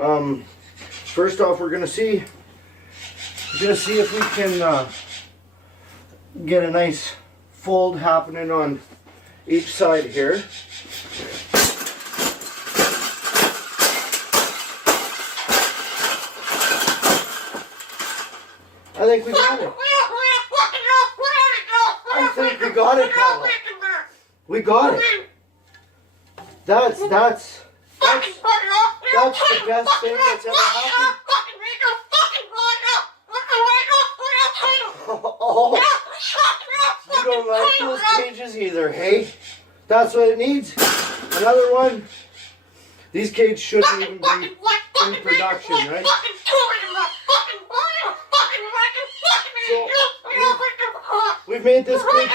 First off, we're gonna see if we can get a nice fold happening on each side here. I think we got it. I think we got it, Carla. We got it. That's the best thing that's ever happened. Oh, you don't like those cages either, hey? That's what it needs. Another one. These cages shouldn't even be in production, right? So we've made this big